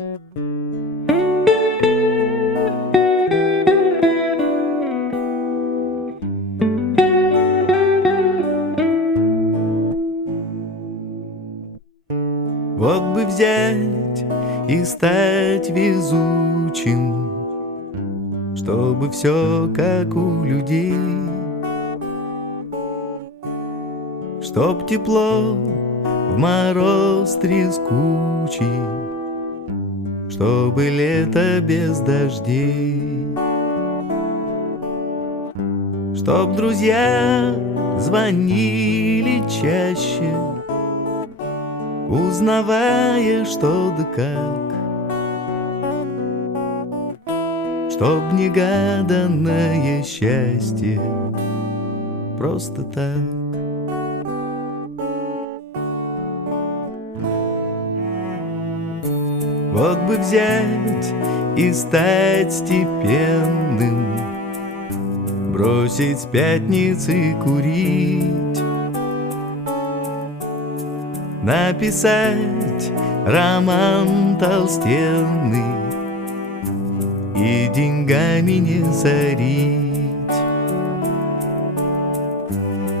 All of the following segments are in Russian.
Вот бы взять и стать везучим, чтобы все как у людей, чтоб тепло в мороз трескучий, чтобы лето без дождей, чтоб друзья звонили чаще, узнавая, что да как, чтоб негаданное счастье просто так. Вот бы взять и стать степенным, бросить с пятницы курить, написать роман толстенный и деньгами не сорить,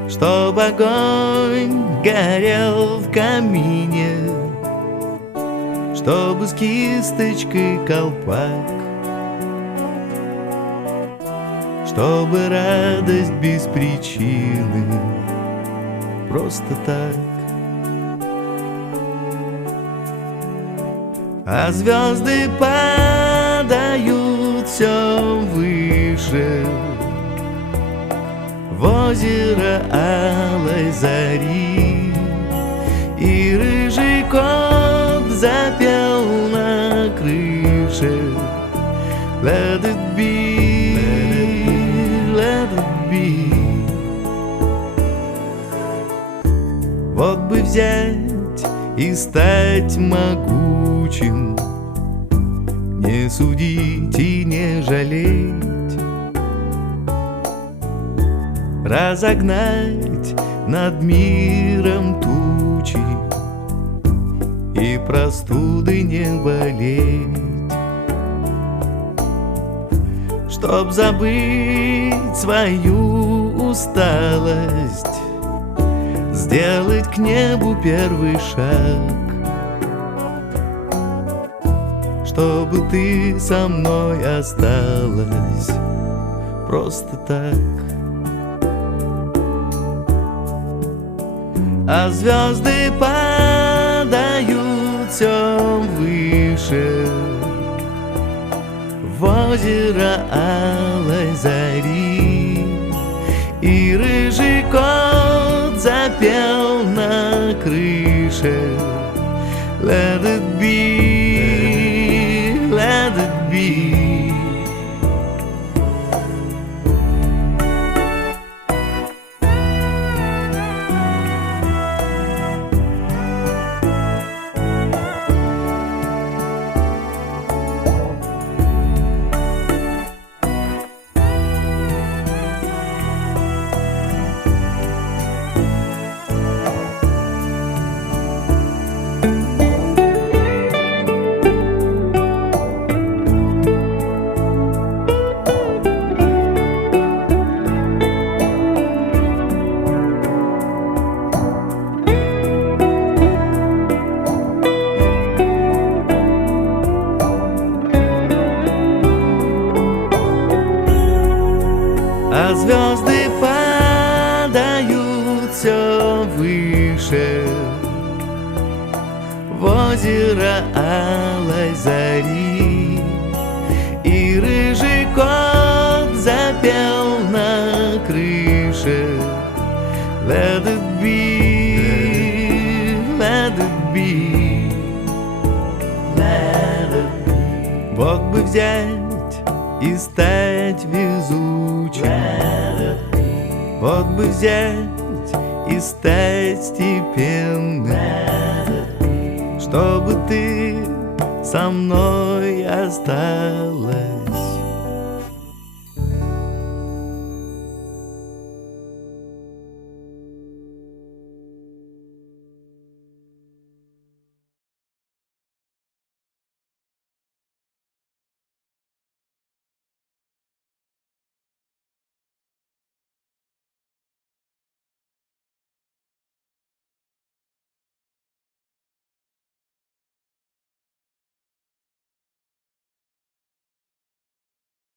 чтоб огонь горел в камине, чтобы с кисточкой колпак, чтобы радость без причины просто так. А звезды падают все выше в озеро алой зари, и рыжий кот запел на крыше Let it be, let it be. Вот бы взять и стать могучим, не судить и не жалеть, разогнать над миром тучи и простуды не болеть, чтоб забыть свою усталость, сделать к небу первый шаг, чтобы ты со мной осталась просто так. А звезды падают все выше в озеро алой зари, и рыжий кот запел на крыше Let it be, let it be. А звезды падают все выше в озеро алой зари, и рыжий кот запел на крыше Let it be, let it be, let it be. Вот бы взять и стать везучим, вот бы взять и стать степенным, чтобы ты со мной осталась